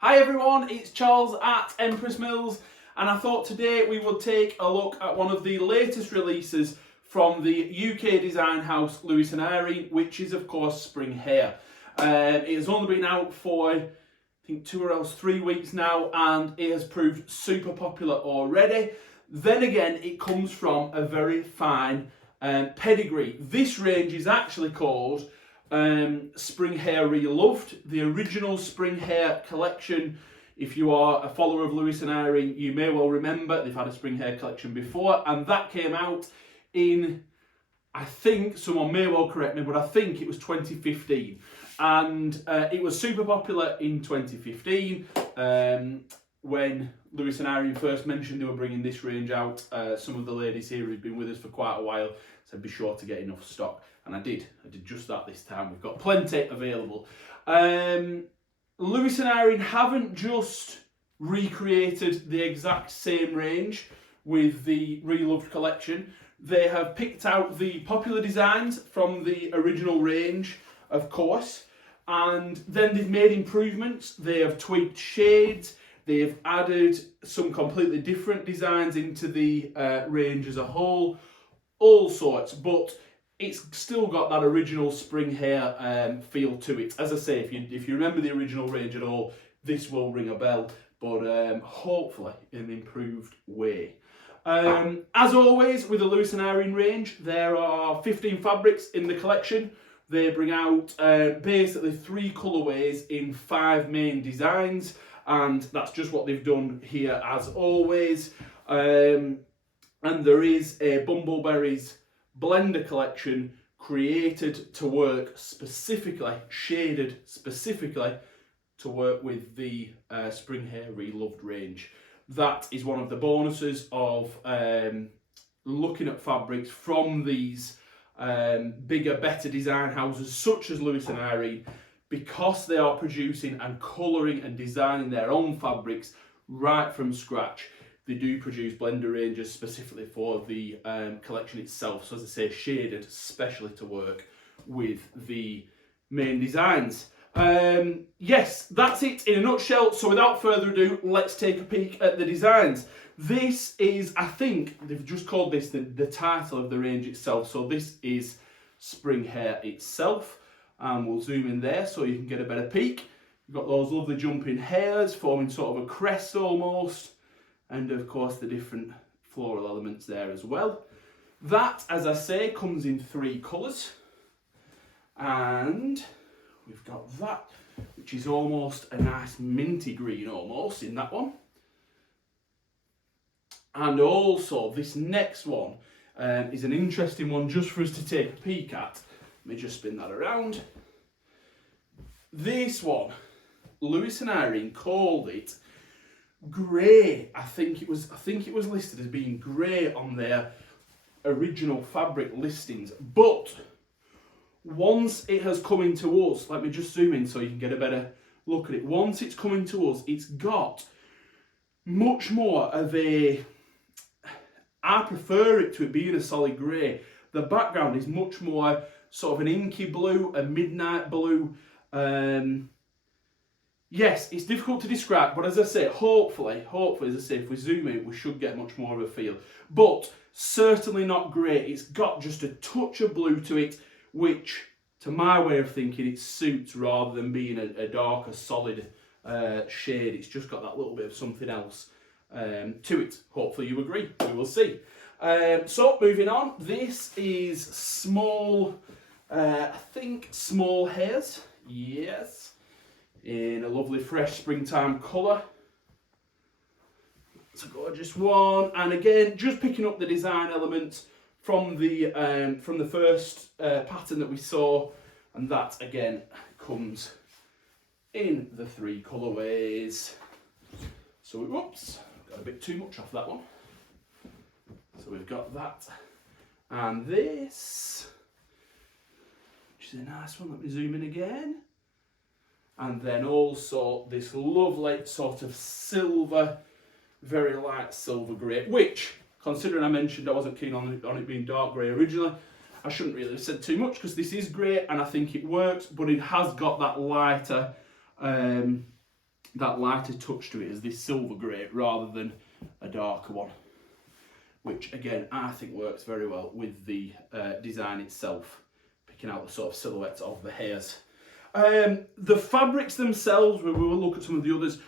Hi everyone, it's Charles at Empress Mills, and I thought today we would take a look at one of the latest releases from the UK design house Lewis Irene, which is of course Spring Hare. It has only been out for I think 2 or else 3 weeks now, and it has proved super popular already. Then again, it comes from a very fine pedigree. This range is actually called Spring Hare Reloved, the original Spring Hare collection. If you are a follower of Lewis and Irene, you may well remember they've had a Spring Hare collection before, and that came out in, I think, someone may well correct me, but I think it was 2015. And it was super popular in 2015 when Lewis and Irene first mentioned they were bringing this range out. Some of the ladies here who've been with us for quite a while said be sure to get enough stock, and I did just that this time. We've got plenty available. Lewis and Irene haven't just recreated the exact same range with the Reloved collection. They have picked out the popular designs from the original range, of course, and then they've made improvements. They have tweaked shades. They've added some completely different designs into the range as a whole, all sorts, but it's still got that original Spring Hare feel to it. As I say, if you remember the original range at all, this will ring a bell, but hopefully in an improved way. As always with the Lewis and Irene range, there are 15 fabrics in the collection. They bring out basically 3 colorways in 5 main designs, and that's just what they've done here as always. And there is a Bumbleberries blender collection created to work specifically, shaded specifically to work with the Spring Hare Reloved range. That is one of the bonuses of looking at fabrics from these bigger, better design houses such as Lewis and Irene, because they are producing and colouring and designing their own fabrics right from scratch. They do produce blender ranges specifically for the collection itself. So as I say, shaded especially to work with the main designs. Yes, that's it in a nutshell. So without further ado, let's take a peek at the designs. This is, I think, they've just called this the title of the range itself. So this is Spring Hare itself. And we'll zoom in there so you can get a better peek. You've got those lovely jumping hares forming sort of a crest almost. And of course the different floral elements there as well. That, as I say, comes in 3 colours. And we've got that, which is almost a nice minty green almost in that one. And also this next one is an interesting one just for us to take a peek at. Let me just spin that around. This one, Lewis and Irene called it grey. I think it was listed as being grey on their original fabric listings, but once it has come into us, let me just zoom in so you can get a better look at it. Once it's come into us, it's got much more of a, I prefer it to it being a solid grey. The background is much more sort of an inky blue, a midnight blue. Yes, it's difficult to describe, but as I say, hopefully, as I say, if we zoom in, we should get much more of a feel. But certainly not grey. It's got just a touch of blue to it, which, to my way of thinking, it suits rather than being a darker, solid shade. It's just got that little bit of something else to it. Hopefully you agree. We will see. So, moving on. This is small, I think, small hares. Yes. In a lovely fresh springtime colour. It's a gorgeous one, and again just picking up the design elements from the first pattern that we saw, and that again comes in the 3 colourways. So whoops, got a bit too much off that one. So we've got that and this, which is a nice one. Let me zoom in again. And then also this lovely sort of silver, very light silver grey, which, considering I mentioned I wasn't keen on it being dark grey originally, I shouldn't really have said too much because this is grey and I think it works, but it has got that lighter that lighter touch to it as this silver grey rather than a darker one, which again I think works very well with the design itself, picking out the sort of silhouette of the hares. The fabrics themselves, when we will look at some of the others,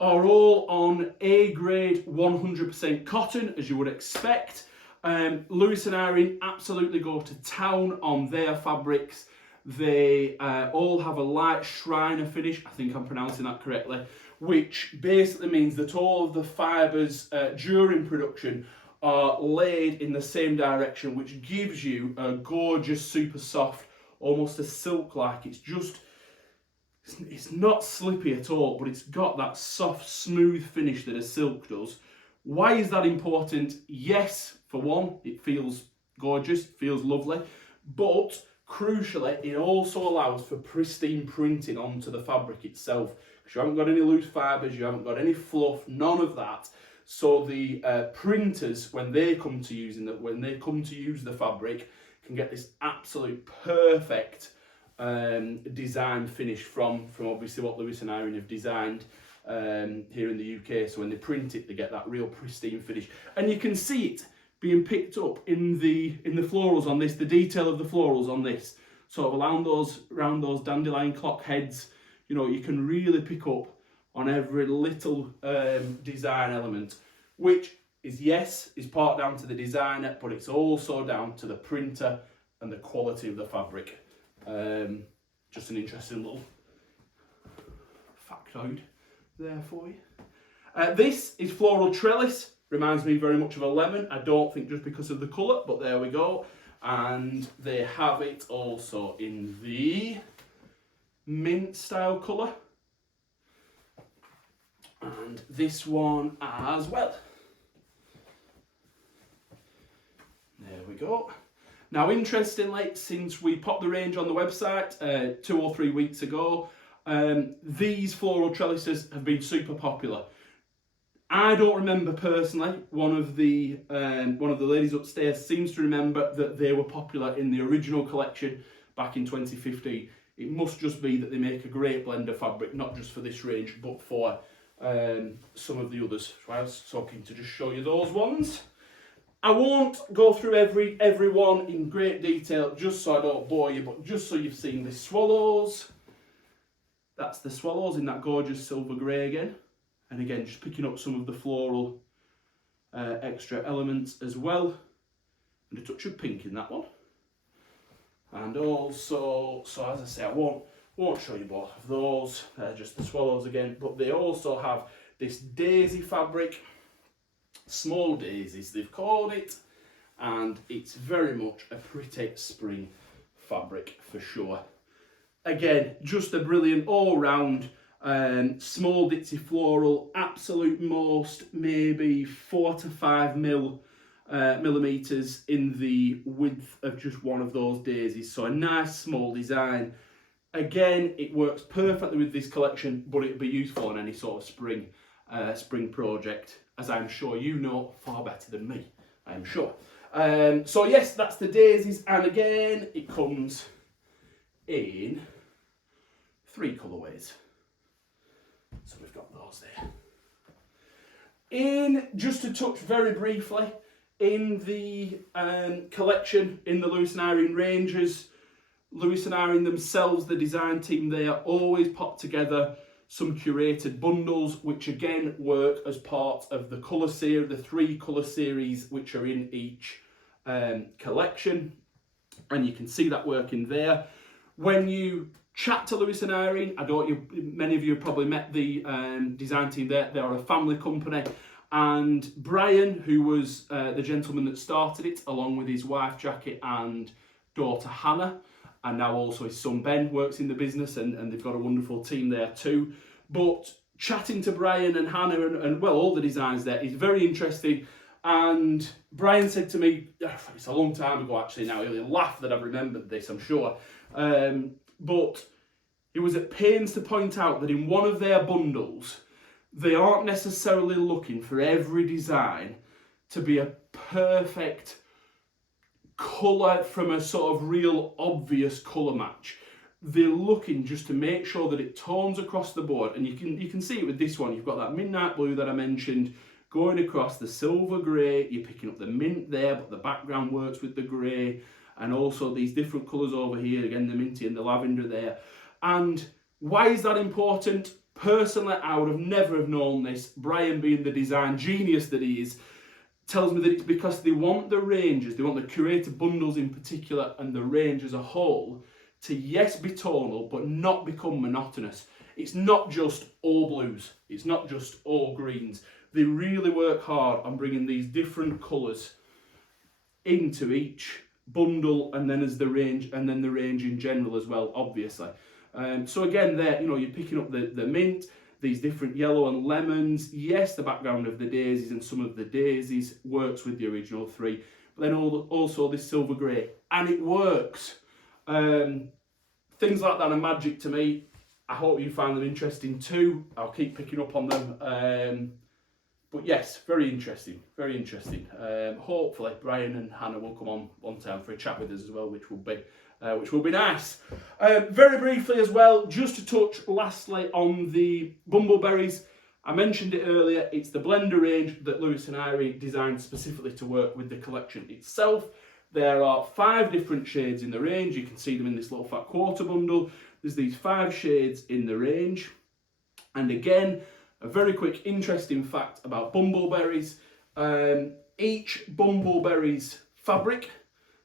are all on A grade 100% cotton, as you would expect. Lewis and Irene absolutely go to town on their fabrics. They all have a light Shriner finish, I think I'm pronouncing that correctly, which basically means that all of the fibres during production are laid in the same direction, which gives you a gorgeous, super soft, almost a silk-like. It's not slippy at all, but it's got that soft, smooth finish that a silk does. Why is that important? Yes, for one, it feels gorgeous, feels lovely, but crucially, it also allows for pristine printing onto the fabric itself, because you haven't got any loose fibres, you haven't got any fluff, none of that. So the printers, when they come to use the fabric, can get this absolute perfect design finish from obviously what Lewis and Irene have designed here in the UK. So when they print it, they get that real pristine finish, and you can see it being picked up in the florals on this, the detail of the florals on this, sort of around those dandelion clock heads. You know, you can really pick up on every little design element, which is part down to the designer, but it's also down to the printer and the quality of the fabric. Just an interesting little factoid there for you. This is floral trellis. Reminds me very much of a lemon. I don't think just because of the colour, but there we go. And they have it also in the mint style colour. And this one as well. There we go. Now, interestingly, since we popped the range on the website 2 or 3 weeks ago, these floral trellises have been super popular. I don't remember personally. One of the ladies upstairs seems to remember that they were popular in the original collection back in 2015. It must just be that they make a great blend of fabric, not just for this range, but for some of the others. So I was talking to just show you those ones. I won't go through every one in great detail, just so I don't bore you, but just so you've seen the swallows. That's the swallows in that gorgeous silver grey again. And again, just picking up some of the floral extra elements as well. And a touch of pink in that one. And also, so as I say, I won't show you both of those. They're just the swallows again. But they also have this daisy fabric. Small daisies, they've called it. And it's very much a pretty spring fabric for sure. Again, just a brilliant all-round small ditzy floral, absolute most maybe 4 to 5 millimeters in the width of just one of those daisies. So a nice small design. Again, it works perfectly with this collection, but it'd be useful on any sort of spring project, as I'm sure you know far better than me, I'm sure. So yes, that's the daisies, and again, it comes in 3 colourways. So we've got those there. Just to touch very briefly, in the collection, in the Lewis and Irene ranges, Lewis and Irene themselves, the design team there, always pop together some curated bundles, which again work as part of the colour series, the 3 colour series which are in each collection. And you can see that working there. When you chat to Lewis and Irene, many of you have probably met the design team there. They are a family company, and Brian, who was the gentleman that started it, along with his wife Jackie and daughter Hannah, and now also his son Ben, works in the business, and they've got a wonderful team there too. But chatting to Brian and Hannah and well, all the designers there is very interesting. And Brian said to me, it's a long time ago actually now, he'll laugh that I've remembered this, I'm sure. But he was at pains to point out that in one of their bundles, they aren't necessarily looking for every design to be a perfect colour from a sort of real obvious colour match. they're looking just to make sure that it tones across the board, and you can see it with this one. You've got that midnight blue that I mentioned going across the silver grey. You're picking up the mint there, but the background works with the grey, and also these different colours over here, again the minty and the lavender there. And why is that important? Personally, I would have never have known this. Brian, being the design genius that he is, tells me that it's because they want the ranges, they want the curated bundles in particular, and the range as a whole to, yes, be tonal, but not become monotonous. It's not just all blues, it's not just all greens. They really work hard on bringing these different colours into each bundle, and then as the range, and then the range in general as well, obviously. So again, there, you know, you're picking up the mint, these different yellow and lemons. Yes, the background of the daisies and some of the daisies works with the original three, but then also this silver grey, and it works. Things like that are magic to me. I hope you find them interesting too. I'll keep picking up on them. But yes, very interesting, very interesting. Hopefully Brian and Hannah will come on one time for a chat with us as well, which will be nice. Very briefly as well, just to touch lastly on the Bumbleberries. I mentioned it earlier, it's the blender range that Lewis and Irene designed specifically to work with the collection itself. There are 5 different shades in the range. You can see them in this little fat quarter bundle. There's these 5 shades in the range. And again, a very quick interesting fact about Bumbleberries. Each Bumbleberries fabric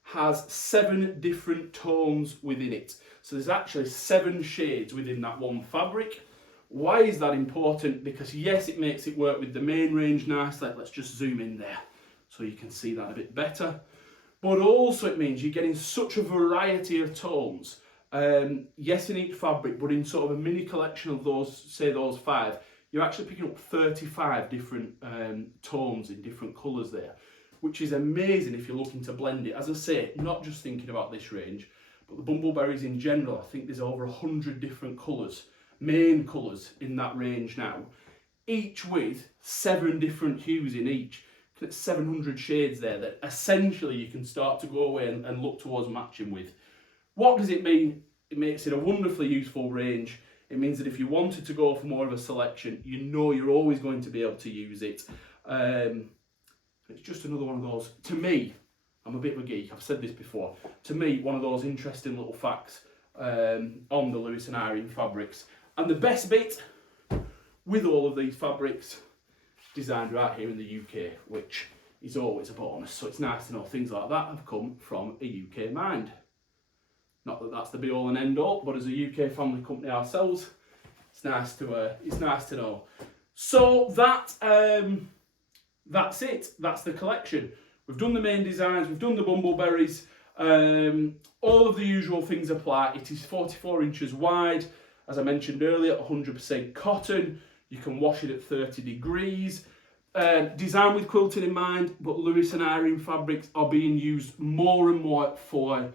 has 7 different tones within it. So there's actually 7 shades within that one fabric. Why is that important? Because yes, it makes it work with the main range nicely. Let's just zoom in there so you can see that a bit better. But also it means you're getting such a variety of tones. Yes, in each fabric, but in sort of a mini collection of those, say those 5, you're actually picking up 35 different tones in different colours there, which is amazing if you're looking to blend it. As I say, not just thinking about this range, but the Bumbleberries in general. I think there's over 100 different colours, main colours in that range now, each with 7 different hues in each. It's 700 shades there that essentially you can start to go away and look towards matching with. What does it mean? It makes it a wonderfully useful range. It means that if you wanted to go for more of a selection, you know you're always going to be able to use it. It's just another one of those, to me, I'm a bit of a geek, I've said this before, to me, one of those interesting little facts on the Lewis and Irene fabrics. And the best bit with all of these fabrics, designed right here in the UK, which is always a bonus. So it's nice to know things like that have come from a UK mind. Not that that's the be all and end all, but as a UK family company ourselves, it's nice to know. So that's it. That's the collection. We've done the main designs. We've done the Bumbleberries. All of the usual things apply. It is 44 inches wide, as I mentioned earlier, 100% cotton. You can wash it at 30 degrees. Designed with quilting in mind, but Lewis and Irene fabrics are being used more and more for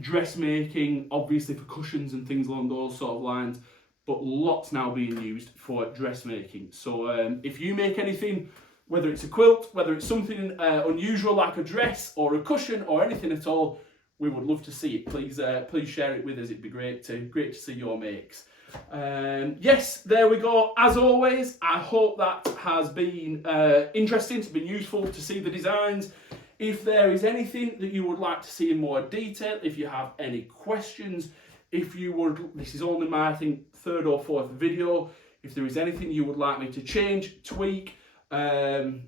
dressmaking, obviously for cushions and things along those sort of lines, but lots now being used for dressmaking. So if you make anything, whether it's a quilt, whether it's something unusual like a dress or a cushion or anything at all, we would love to see it. Please share it with us. It'd be great to see your makes. Yes, there we go. As always, I hope that has been interesting, it's been useful to see the designs. If there is anything that you would like to see in more detail, if you have any questions, if you would, this is only my, I think, 3rd or 4th video, if there is anything you would like me to change, tweak, add,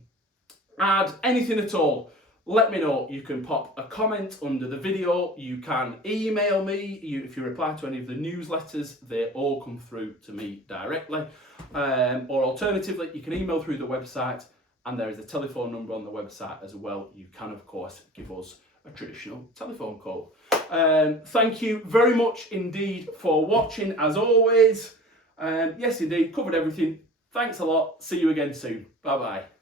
anything at all, let me know. You can pop a comment under the video, you can email me, if you reply to any of the newsletters, they all come through to me directly, or alternatively, you can email through the website, and there is a telephone number on the website as well. You can, of course, give us a traditional telephone call. Thank you very much indeed for watching, as always. Yes, indeed, covered everything. Thanks a lot. See you again soon. Bye-bye.